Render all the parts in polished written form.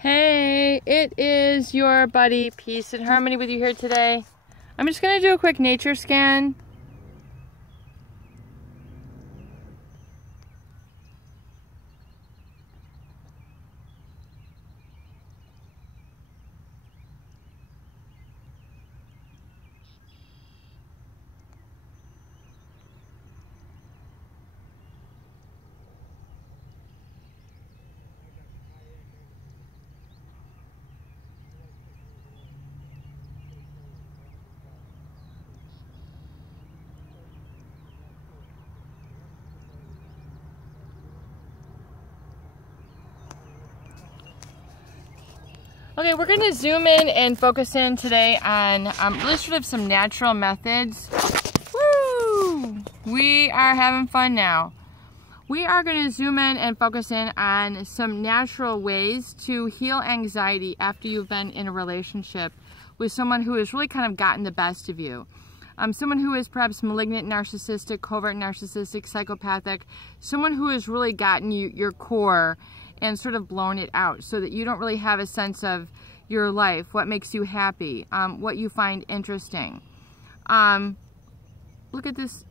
Hey, it is your buddy Peace and Harmony with you here today. I'm just going to do a quick nature scan. Okay, we're going to zoom in and focus in today on really sort of some natural methods. Woo! We are having fun now. We are going to zoom in and focus in on some natural ways to heal anxiety after you've been in a relationship with someone who has really kind of gotten the best of you. Someone who is perhaps malignant, narcissistic, covert narcissistic, psychopathic, someone who has really gotten you your core and sort of blown it out so that you don't really have a sense of your life, what makes you happy, what you find interesting. Look at this.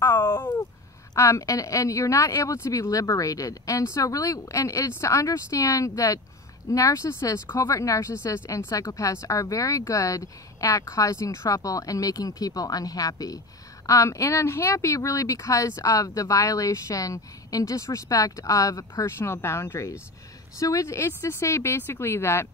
Oh! And you're not able to be liberated. And so really, and it's to understand that narcissists, covert narcissists, and psychopaths are very good at causing trouble and making people unhappy. And unhappy really because of the violation and disrespect of personal boundaries. So it's to say basically that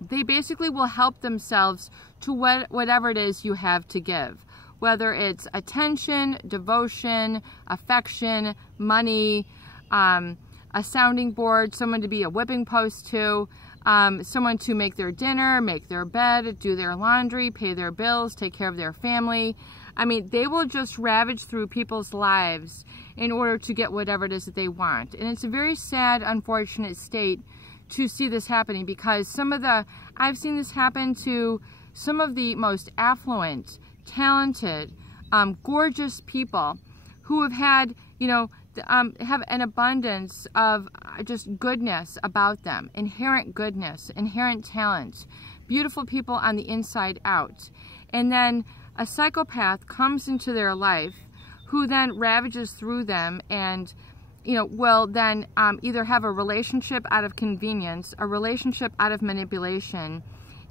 they basically will help themselves to whatever it is you have to give. Whether it's attention, devotion, affection, money, a sounding board, someone to be a whipping post to, someone to make their dinner, make their bed, do their laundry, pay their bills, take care of their family. I mean, they will just ravage through people's lives in order to get whatever it is that they want. And it's a very sad, unfortunate state to see this happening because I've seen this happen to some of the most affluent, talented, gorgeous people who have had, have an abundance of just goodness about them, inherent goodness, inherent talent, beautiful people on the inside out. And then a psychopath comes into their life who then ravages through them and, will then either have a relationship out of convenience, a relationship out of manipulation,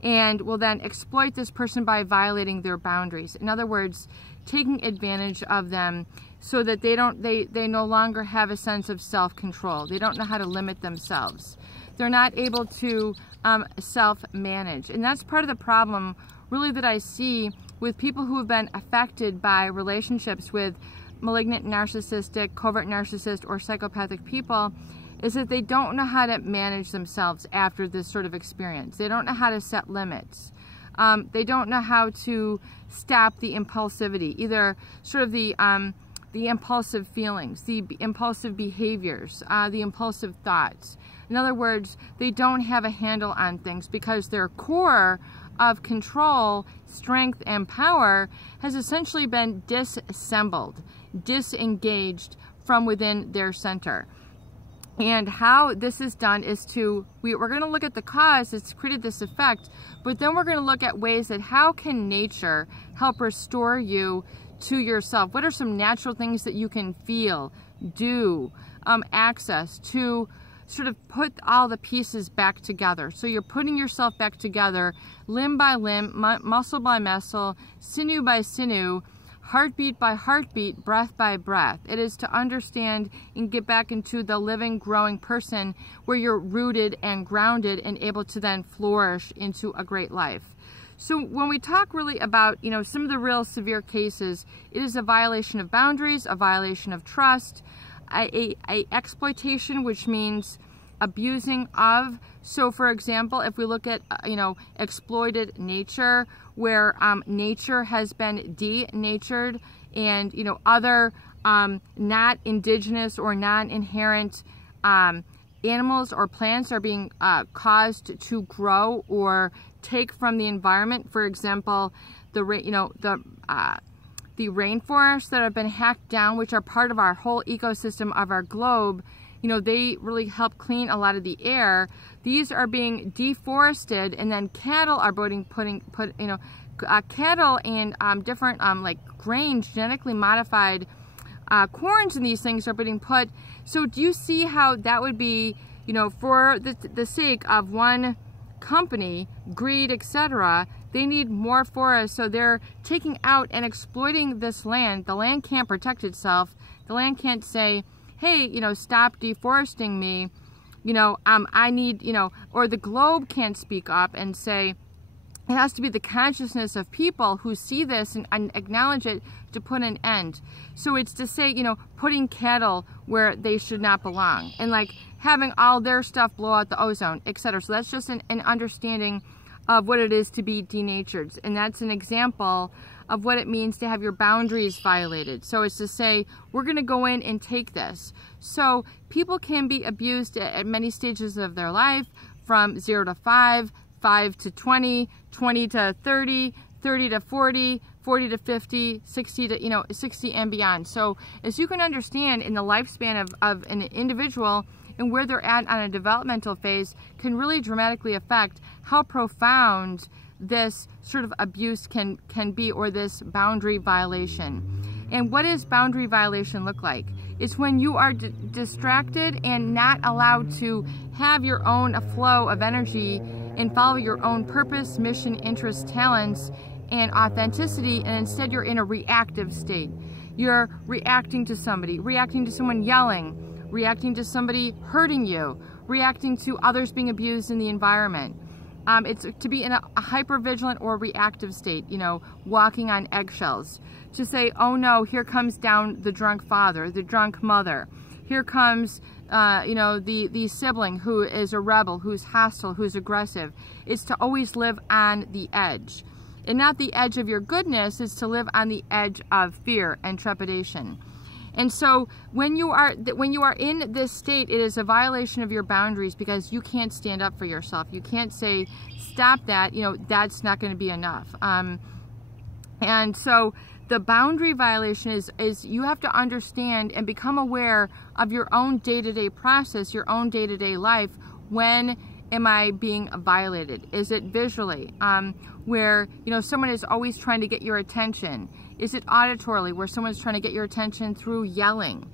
and will then exploit this person by violating their boundaries. In other words, taking advantage of them so that they no longer have a sense of self-control. They don't know how to limit themselves. They're not able to self-manage. And that's part of the problem really that I see with people who have been affected by relationships with malignant, narcissistic, covert narcissist, or psychopathic people, is that they don't know how to manage themselves after this sort of experience. They don't know how to set limits. They don't know how to stop the impulsivity, either sort of the impulsive feelings, the impulsive behaviors, the impulsive thoughts. In other words, they don't have a handle on things because their core of control, strength, and power has essentially been disassembled, disengaged from within their center. And how this is done is we're going to look at the cause that's created this effect, but then we're going to look at ways that how can nature help restore you to yourself? What are some natural things that you can feel, do, access to sort of put all the pieces back together? So you're putting yourself back together, limb by limb, muscle by muscle, sinew by sinew, heartbeat by heartbeat, breath by breath. It is to understand and get back into the living, growing person where you're rooted and grounded and able to then flourish into a great life. So when we talk really about, some of the real severe cases, it is a violation of boundaries, a violation of trust, a exploitation, which means abusing of. So for example, if we look at, exploited nature, where nature has been denatured and, other not indigenous or non-inherent animals or plants are being caused to grow or take from the environment. For example, the rainforests that have been hacked down, which are part of our whole ecosystem of our globe, they really help clean a lot of the air. These are being deforested, and then cattle are cattle and different like grains, genetically modified corns, and these things are being put. So do you see how that would be, for the sake of one company, greed, etc., they need more forests, so they're taking out and exploiting this land. The land can't protect itself. The land can't say, hey, stop deforesting me. I need, or the globe can't speak up and say, it has to be the consciousness of people who see this and acknowledge it to put an end. So it's to say, putting cattle where they should not belong, and like having all their stuff blow out the ozone, etc. So that's just an understanding of what it is to be denatured. And that's an example of what it means to have your boundaries violated. So it's to say, we're going to go in and take this. So people can be abused at many stages of their life, from 0 to 5, 5 to 20, 20 to 30, 30 to 40, 40 to 50, 60 to 60 and beyond. So as you can understand, in the lifespan of an individual and where they're at on a developmental phase can really dramatically affect how profound this sort of abuse can be, or this boundary violation. And what does boundary violation look like? It's when you are distracted and not allowed to have your own flow of energy and follow your own purpose, mission, interests, talents, and authenticity, and instead you're in a reactive state. You're reacting to somebody, reacting to someone yelling, reacting to somebody hurting you, reacting to others being abused in the environment. It's to be in a hypervigilant or reactive state, walking on eggshells. To say, oh no, here comes down the drunk father, the drunk mother. Here comes, the sibling who is a rebel, who's hostile, who's aggressive. It's to always live on the edge. And not the edge of your goodness, it's to live on the edge of fear and trepidation. And so when you are in this state, it is a violation of your boundaries, because you can't stand up for yourself. You can't say, stop that, that's not going to be enough. And so the boundary violation is you have to understand and become aware of your own day-to-day process, your own day-to-day life. When am I being violated? Is it visually, where someone is always trying to get your attention? Is it auditorily, where someone's trying to get your attention through yelling?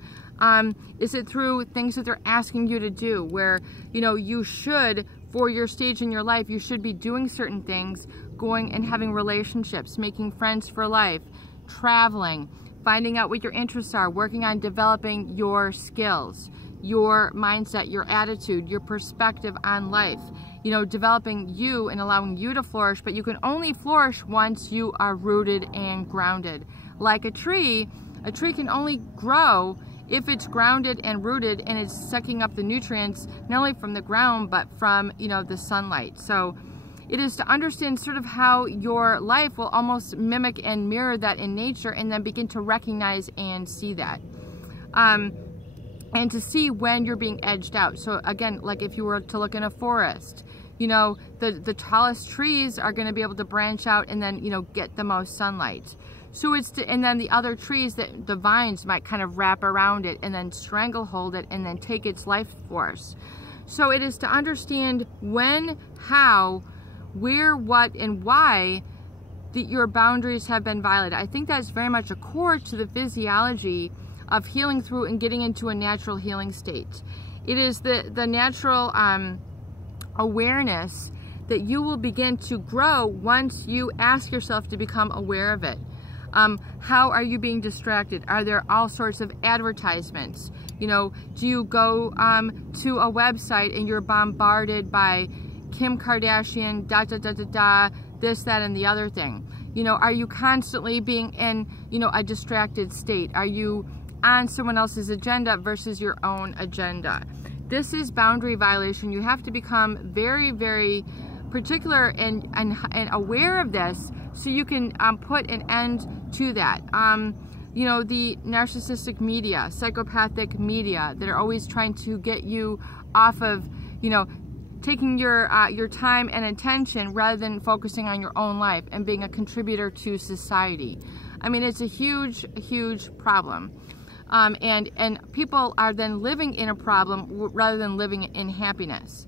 Is it through things that they're asking you to do, where you should, for your stage in your life, you should be doing certain things, going and having relationships, making friends for life, traveling, finding out what your interests are, working on developing your skills, your mindset, your attitude, your perspective on life, developing you and allowing you to flourish. But you can only flourish once you are rooted and grounded. Like a tree can only grow if it's grounded and rooted, and it's sucking up the nutrients, not only from the ground, but from, the sunlight. So it is to understand sort of how your life will almost mimic and mirror that in nature, and then begin to recognize and see that. And to see when you're being edged out. So again, like if you were to look in a forest, the tallest trees are going to be able to branch out and then, get the most sunlight. So and then the other trees, that the vines might kind of wrap around it and then stranglehold it and then take its life force. So it is to understand when, how, where, what, and why your boundaries have been violated. I think that's very much a core to the physiology of healing through and getting into a natural healing state. It is the natural awareness that you will begin to grow once you ask yourself to become aware of it. How are you being distracted? Are there all sorts of advertisements? Do you go to a website and you're bombarded by Kim Kardashian, this, that, and the other thing? Are you constantly being in, a distracted state? Are you on someone else's agenda versus your own agenda? This is boundary violation. You have to become very, very particular and aware of this, so you can put an end to that. The narcissistic media, psychopathic media that are always trying to get you off of, taking your time and attention rather than focusing on your own life and being a contributor to society. I mean, it's a huge, huge problem. And people are then living in a problem rather than living in happiness.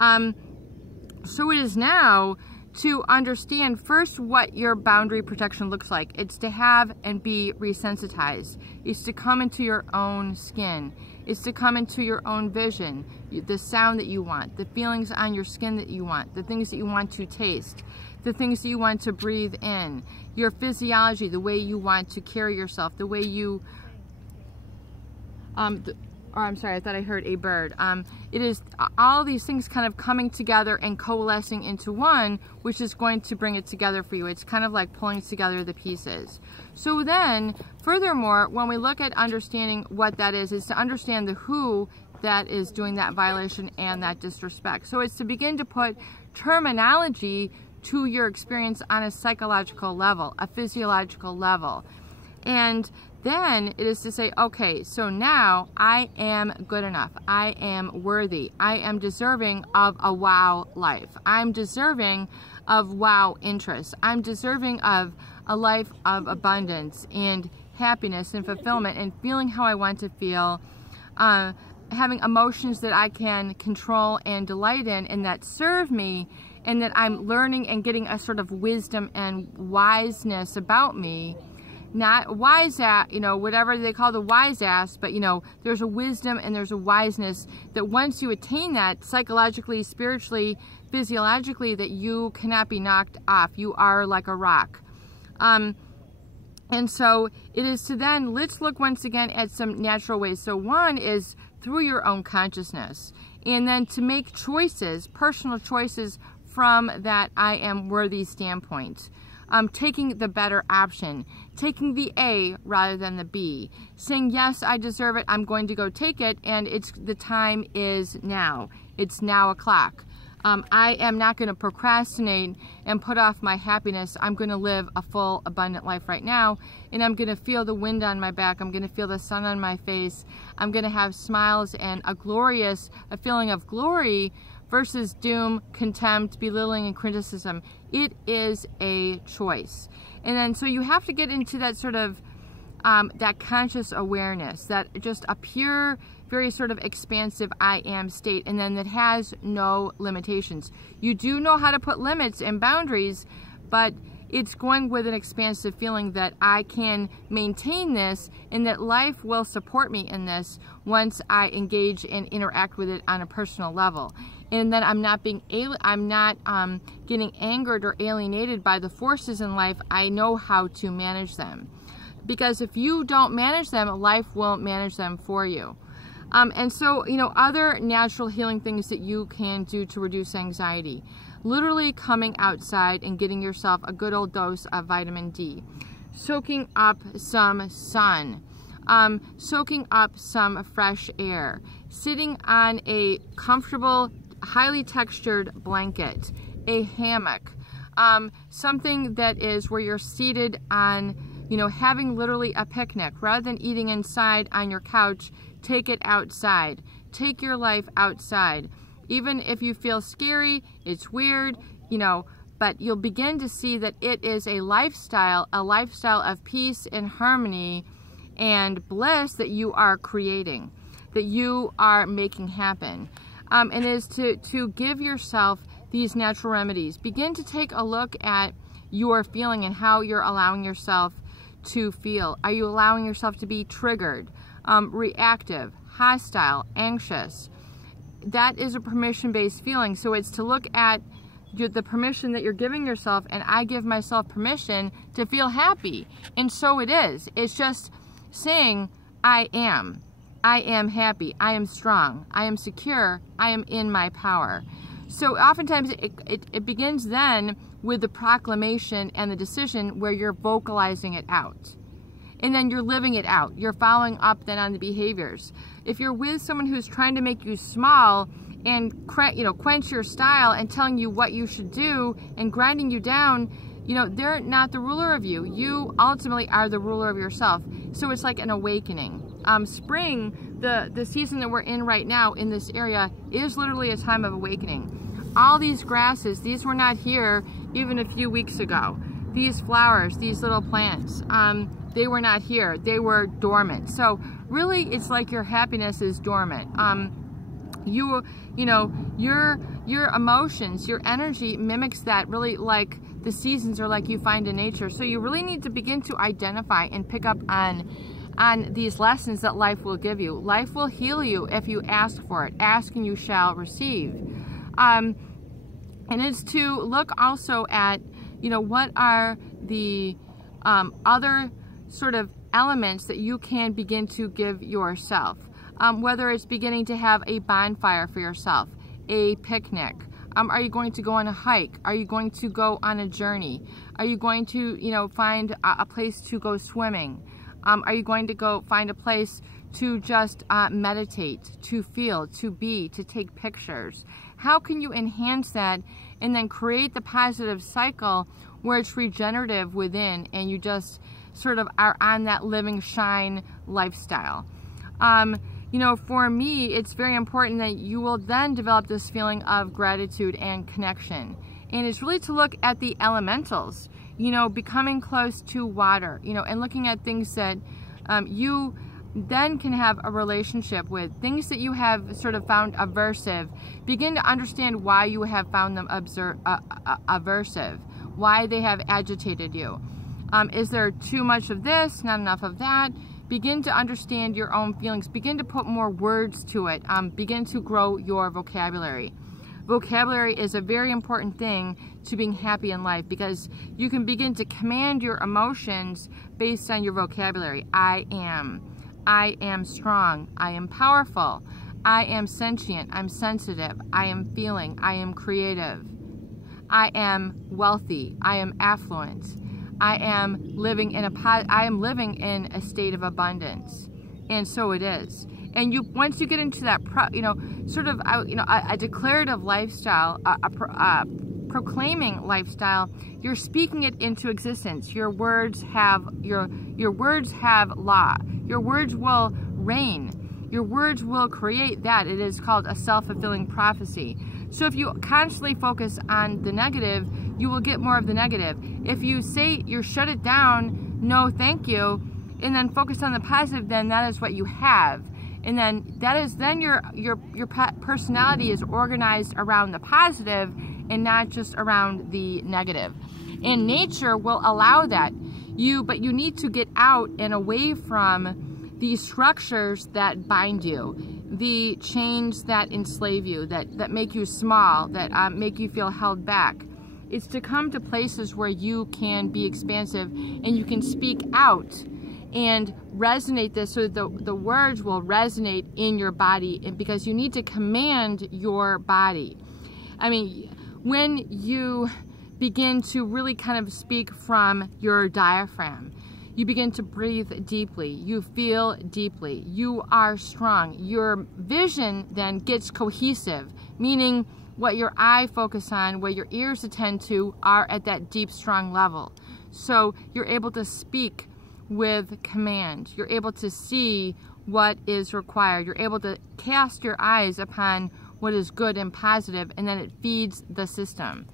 So it is now to understand first what your boundary protection looks like. It's to have and be resensitized. It's to come into your own skin. It's to come into your own vision, the sound that you want, the feelings on your skin that you want, the things that you want to taste, the things that you want to breathe in, your physiology, the way you want to carry yourself, the way you I'm sorry, I thought I heard a bird. It is all these things kind of coming together and coalescing into one, which is going to bring it together for you. It's kind of like pulling together the pieces. So then, furthermore, when we look at understanding what that is to understand the who that is doing that violation and that disrespect. So it's to begin to put terminology to your experience on a psychological level, a physiological level. And then it is to say, okay, so now I am good enough. I am worthy. I am deserving of a wow life. I'm deserving of wow interests. I'm deserving of a life of abundance and happiness and fulfillment and feeling how I want to feel, having emotions that I can control and delight in and that serve me, and that I'm learning and getting a sort of wisdom and wiseness about me. Not wise at, whatever they call the wise ass, but there's a wisdom and there's a wiseness that once you attain that psychologically, spiritually, physiologically, that you cannot be knocked off. You are like a rock. And so it is to then, let's look once again at some natural ways. So one is through your own consciousness, and then to make choices, personal choices from that I am worthy standpoint. Taking the better option, taking the A rather than the B, saying, yes, I deserve it, I'm going to go take it, and the time is now. It's now o'clock. I am not going to procrastinate and put off my happiness. I'm going to live a full, abundant life right now, and I'm going to feel the wind on my back. I'm going to feel the sun on my face. I'm going to have smiles and a feeling of glory versus doom, contempt, belittling, and criticism. It is a choice. And then so you have to get into that sort of that conscious awareness, that just a pure, very sort of expansive I am state, and then that has no limitations. You do know how to put limits and boundaries, but it's going with an expansive feeling that I can maintain this and that life will support me in this once I engage and interact with it on a personal level. And then I'm not getting angered or alienated by the forces in life. I know how to manage them. Because if you don't manage them, life will manage them for you. And so, other natural healing things that you can do to reduce anxiety. Literally coming outside and getting yourself a good old dose of vitamin D. Soaking up some sun. Soaking up some fresh air. Sitting on a comfortable, highly textured blanket. A hammock. Something that is where you're seated on, having literally a picnic. Rather than eating inside on your couch, take it outside. Take your life outside. Even if you feel scary, it's weird, but you'll begin to see that it is a lifestyle of peace and harmony and bliss that you are creating, that you are making happen. And it is to give yourself these natural remedies. Begin to take a look at your feeling and how you're allowing yourself to feel. Are you allowing yourself to be triggered, reactive, hostile, anxious? That is a permission-based feeling. So it's to look at the permission that you're giving yourself, and I give myself permission to feel happy. And so it is. It's just saying, I am happy, I am strong, I am secure, I am in my power. So oftentimes it begins then with the proclamation and the decision where you're vocalizing it out. And then you're living it out. You're following up then on the behaviors. If you're with someone who's trying to make you small and quench your style and telling you what you should do and grinding you down, they're not the ruler of you. You ultimately are the ruler of yourself. So it's like an awakening. Spring, the season that we're in right now in this area, is literally a time of awakening. All these grasses, these were not here even a few weeks ago. These flowers, these little plants, they were not here. They were dormant. So really it's like your happiness is dormant. You know, your emotions, your energy mimics that, really like the seasons or like you find in nature. So you really need to begin to identify and pick up on these lessons that life will give you. Life will heal you if you ask for it. Ask and you shall receive. And it's to look also at, you know, what are the other sort of elements that you can begin to give yourself. Whether it's beginning to have a bonfire for yourself, a picnic. Are you going to go on a hike? Are you going to go on a journey? Are you going to, you know, find a place to go swimming? Are you going to go find a place to just meditate, to feel, to be, to take pictures? How can you enhance that and then create the positive cycle where it's regenerative within and you just sort of are on that living shine lifestyle? You know, for me, it's very important that you will then develop this feeling of gratitude and connection. And it's really to look at the elementals, you know, becoming close to water, you know, and looking at things that you then can have a relationship with, things that you have sort of found aversive. Begin to understand why you have found them aversive, why they have agitated you. Is there too much of this, not enough of that? Begin to understand your own feelings. Begin to put more words to it. Begin to grow your vocabulary. Vocabulary is a very important thing to being happy in life, because you can begin to command your emotions based on your vocabulary. I am strong. I am powerful. I am sentient. I'm sensitive. I am feeling. I am creative. I am wealthy. I am affluent. I am living in a state of abundance, and so it is. And once you get into that, you know, sort of, you know, a declarative lifestyle, proclaiming lifestyle, you're speaking it into existence. Your words have your words have law. Your words will reign. Your words will create that. It is called a self-fulfilling prophecy. So if you constantly focus on the negative, you will get more of the negative. If you say you shut it down, no thank you, and then focus on the positive, then that is what you have. And then that is, then your personality is organized around the positive and not just around the negative. And nature will allow that. But you need to get out and away from the structures that bind you, the chains that enslave you, that make you small, that make you feel held back. It's to come to places where you can be expansive and you can speak out and resonate this, so that the words will resonate in your body, and because you need to command your body. I mean, when you begin to really kind of speak from your diaphragm, you begin to breathe deeply, you feel deeply, you are strong. Your vision then gets cohesive, meaning what your eye focus on, what your ears attend to, are at that deep, strong level. So you're able to speak with command. You're able to see what is required. You're able to cast your eyes upon what is good and positive, and then it feeds the system.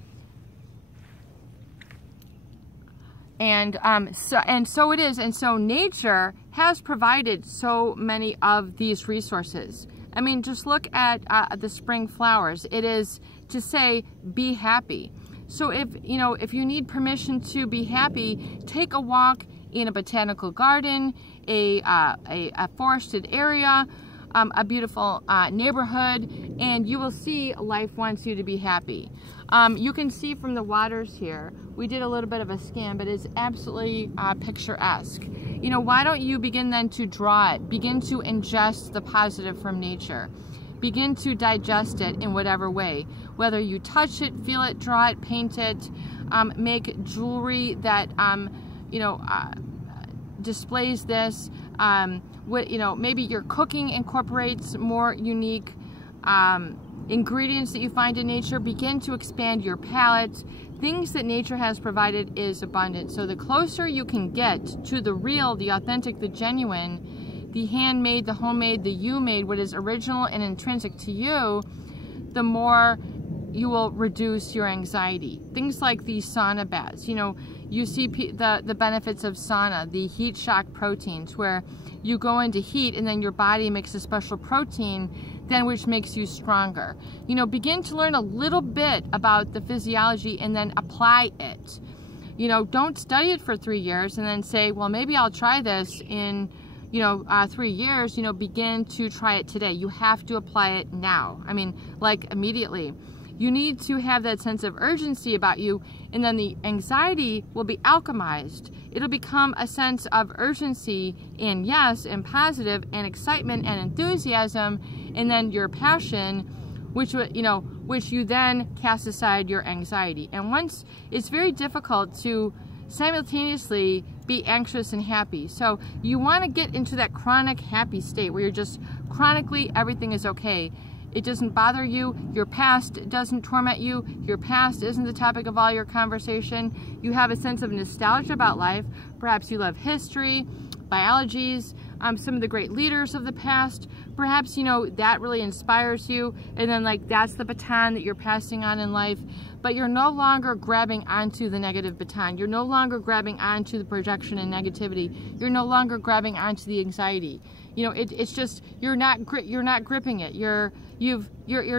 And so it is. And so nature has provided so many of these resources. I mean, just look at the spring flowers. It is to say, be happy. So if you need permission to be happy, take a walk in a botanical garden, a forested area, a beautiful neighborhood, and you will see life wants you to be happy. You can see from the waters here, we did a little bit of a scan, but it's absolutely picturesque. You know, why don't you begin then to draw it? Begin to ingest the positive from nature. Begin to digest it in whatever way. Whether you touch it, feel it, draw it, paint it, make jewelry that, displays this. Maybe your cooking incorporates more unique ingredients that you find in nature. Begin to expand your palette. Things that nature has provided is abundant. So the closer you can get to the real, the authentic, the genuine, the handmade, the homemade, the you-made, what is original and intrinsic to you, the more you will reduce your anxiety. Things like these sauna baths. You know, you see the benefits of sauna, the heat shock proteins, where you go into heat and then your body makes a special protein then which makes you stronger. You know, begin to learn a little bit about the physiology and then apply it. You know, don't study it for 3 years and then say, well, maybe I'll try this in, 3 years. You know, begin to try it today. You have to apply it now. I mean, like immediately. You need to have that sense of urgency about you, and then the anxiety will be alchemized. It'll become a sense of urgency and yes and positive and excitement and enthusiasm, and then your passion, which you then cast aside your anxiety. And once, it's very difficult to simultaneously be anxious and happy. So you want to get into that chronic happy state where you're just chronically everything is okay. It doesn't bother you. Your past doesn't torment you. Your past isn't the topic of all your conversation. You have a sense of nostalgia about life. Perhaps you love history, biologies, some of the great leaders of the past. Perhaps, that really inspires you. And then, that's the baton that you're passing on in life. But you're no longer grabbing onto the negative baton. You're no longer grabbing onto the projection and negativity. You're no longer grabbing onto the anxiety. It's just, you're not gripping it. You're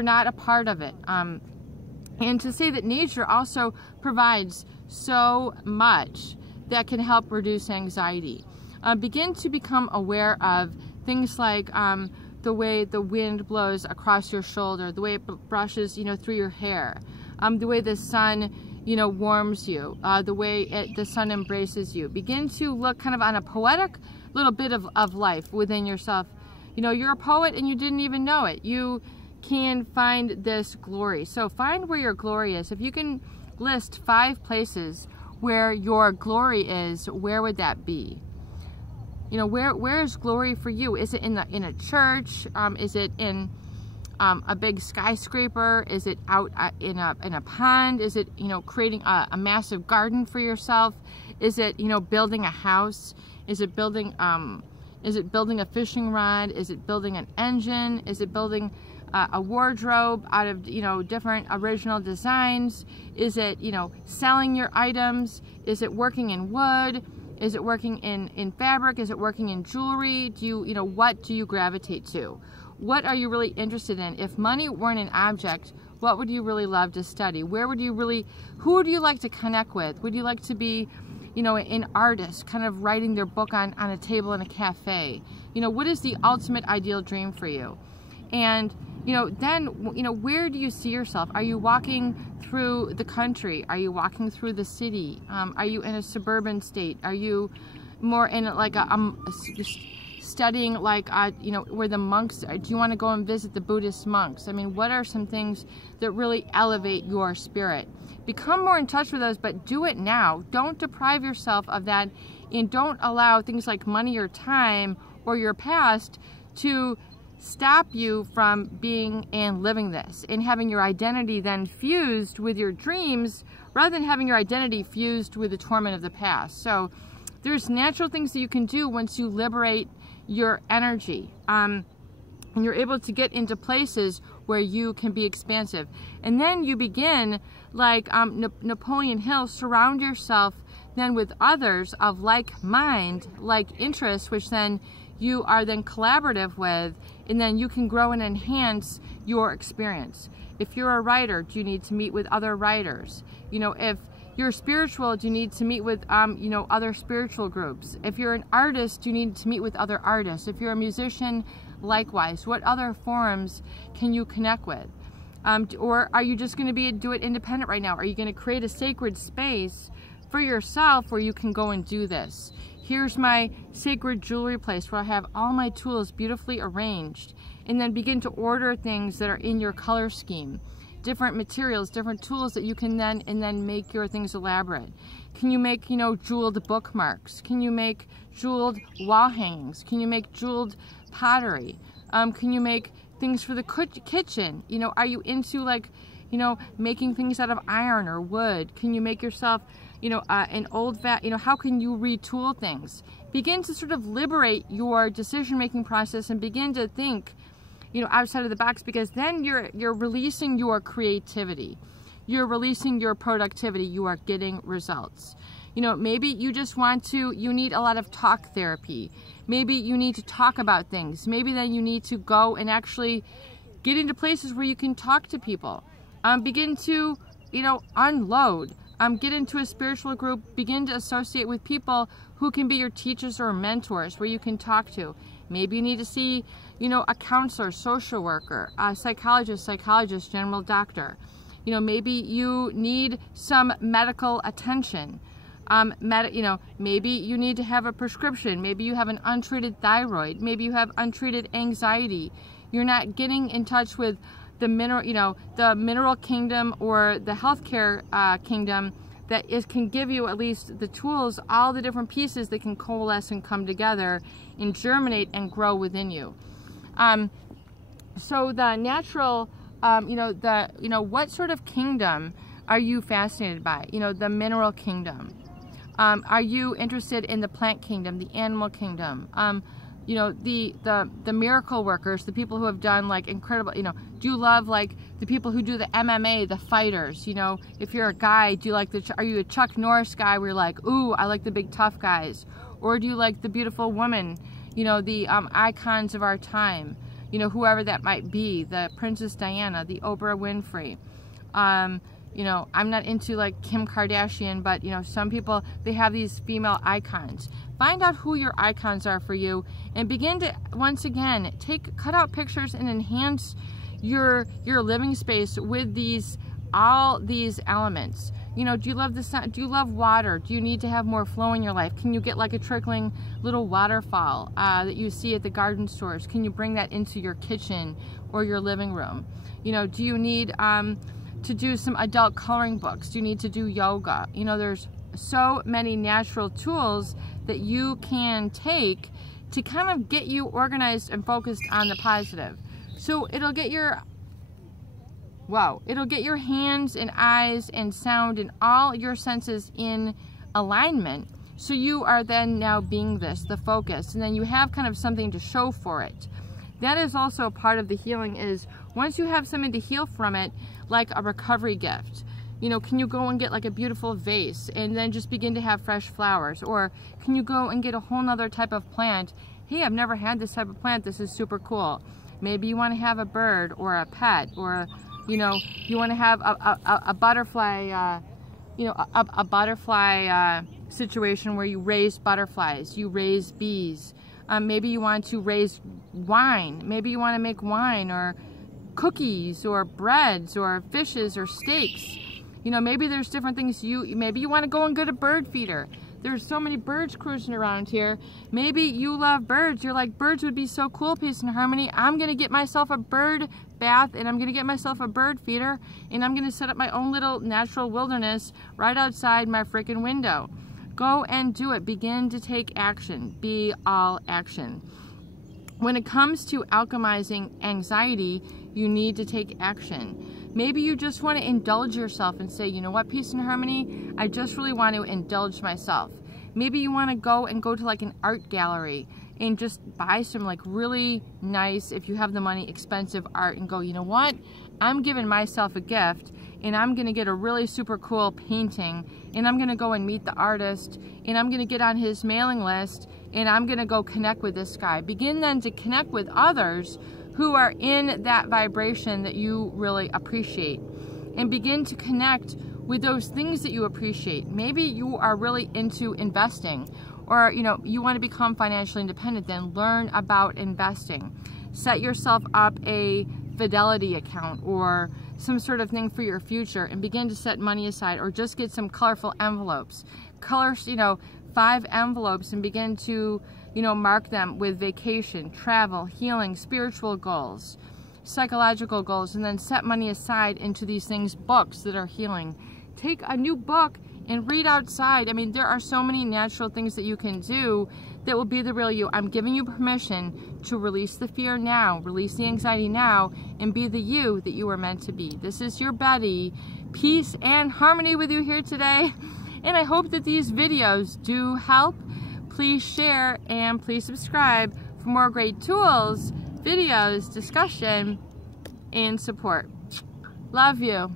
not a part of it. And to say that nature also provides so much that can help reduce anxiety. Begin to become aware of things like the way the wind blows across your shoulder, the way it brushes, through your hair, the way the sun, warms you, the way the sun embraces you. Begin to look kind of on a poetic little bit of life within yourself. You're a poet and you didn't even know it. You can find this glory. So find where your glory is. If you can list 5 places where your glory is, where would that be? Where is glory for you? Is it in a church? Is it in a big skyscraper? Is it out in a pond? Is it creating a massive garden for yourself? Is it building a house? Is it building a fishing rod? Is it building an engine? Is it building a wardrobe out of different original designs? Is it selling your items? Is it working in wood? Is it working in fabric? Is it working in jewelry? What do you gravitate to? What are you really interested in? If money weren't an object, what would you really love to study? Who would you like to connect with? Would you like to be an artist kind of writing their book on a table in a cafe? What is the ultimate ideal dream for you? And then where do you see yourself? Are you walking through the country? Are you walking through the city? Are you in a suburban state? Are you more in studying where the monks are? Do you want to go and visit the Buddhist monks? I mean, what are some things that really elevate your spirit? Become more in touch with those, but do it now. Don't deprive yourself of that, and don't allow things like money or time or your past to stop you from being and living this and having your identity then fused with your dreams rather than having your identity fused with the torment of the past. So there's natural things that you can do once you liberate your energy. And you're able to get into places where you can be expansive. And then you begin, like Napoleon Hill, surround yourself then with others of like mind, like interests, which then you are then collaborative with, and then you can grow and enhance your experience. If you're a writer, do you need to meet with other writers? If you're spiritual, do you need to meet with other spiritual groups? If you're an artist, do you need to meet with other artists? If you're a musician, likewise. What other forums can you connect with? Or are you just going to do it independent right now? Are you going to create a sacred space for yourself where you can go and do this? Here's my sacred jewelry place where I have all my tools beautifully arranged, and then begin to order things that are in your color scheme, different materials, different tools that you can then make your things elaborate. Can you make, jeweled bookmarks? Can you make jeweled wall hangings? Can you make jeweled pottery? Can you make things for the kitchen? Are you into making things out of iron or wood? Can you make yourself an old how can you retool things? Begin to sort of liberate your decision-making process and begin to think outside of the box, because then you're releasing your creativity. You're releasing your productivity. You are getting results. Maybe you just you need a lot of talk therapy. Maybe you need to talk about things. Maybe then you need to go and actually get into places where you can talk to people. Begin to, unload. Get into a spiritual group. Begin to associate with people who can be your teachers or mentors, where you can talk to. Maybe you need to see, a counselor, social worker, a psychologist, general doctor. Maybe you need some medical attention. Maybe you need to have a prescription. Maybe you have an untreated thyroid. Maybe you have untreated anxiety. You're not getting in touch with the mineral kingdom or the healthcare kingdom that can give you at least the tools, all the different pieces that can coalesce and come together and germinate and grow within you. So the natural, what sort of kingdom are you fascinated by? The mineral kingdom. Are you interested in the plant kingdom, the animal kingdom? The miracle workers, the people who have done like incredible, do you love like the people who do the MMA, the fighters? If you're a guy, are you a Chuck Norris guy where you're like, ooh, I like the big tough guys? Or do you like the beautiful women, the icons of our time, whoever that might be, the Princess Diana, the Oprah Winfrey? I'm not into like Kim Kardashian, but some people, they have these female icons. Find out who your icons are for you and begin to, once again, cut out pictures and enhance your living space with all these elements. Do you love the sun? Do you love water? Do you need to have more flow in your life? Can you get like a trickling little waterfall that you see at the garden stores? Can you bring that into your kitchen or your living room? Do you need to do some adult coloring books? Do you need to do yoga? There's so many natural tools that you can take to kind of get you organized and focused on the positive. So it'll get your hands and eyes and sound and all your senses in alignment. So you are then now being the focus, and then you have kind of something to show for it. That is also a part of the healing, is once you have something to heal from it, like a recovery gift. Can you go and get like a beautiful vase and then just begin to have fresh flowers? Or can you go and get a whole nother type of plant? Hey, I've never had this type of plant. This is super cool. Maybe you want to have a bird or a pet, or, you want to have a butterfly, a butterfly situation where you raise butterflies, you raise bees. Maybe you want to raise wine. Maybe you want to make wine or cookies or breads or fishes or steaks. Maybe there's different things. Maybe you want to go and get a bird feeder. There's so many birds cruising around here. Maybe you love birds. You're like, birds would be so cool, peace and harmony. I'm going to get myself a bird bath, and I'm going to get myself a bird feeder, and I'm going to set up my own little natural wilderness right outside my freaking window. Go and do it. Begin to take action. Be all action. When it comes to alchemizing anxiety, you need to take action. Maybe you just want to indulge yourself and say, you know what, peace and harmony, I just really want to indulge myself. Maybe you want to go to like an art gallery and just buy some like really nice, if you have the money, expensive art, and go, you know what, I'm giving myself a gift, and I'm going to get a really super cool painting, and I'm going to go and meet the artist, and I'm going to get on his mailing list, and I'm going to go connect with this guy. Begin then to connect with others who are in that vibration that you really appreciate, and begin to connect with those things that you appreciate. Maybe you are really into investing, or you want to become financially independent. Then learn about investing. Set yourself up a Fidelity account or some sort of thing for your future, and begin to set money aside, or just get some colorful envelopes. Color 5 envelopes and begin to mark them with vacation, travel, healing, spiritual goals, psychological goals, and then set money aside into these things, books that are healing. Take a new book and read outside. I mean, there are so many natural things that you can do that will be the real you. I'm giving you permission to release the fear now, release the anxiety now, and be the you that you were meant to be. This is your Betty. Peace and harmony with you here today. And I hope that these videos do help. Please share and please subscribe for more great tools videos, discussion, and support. Love you.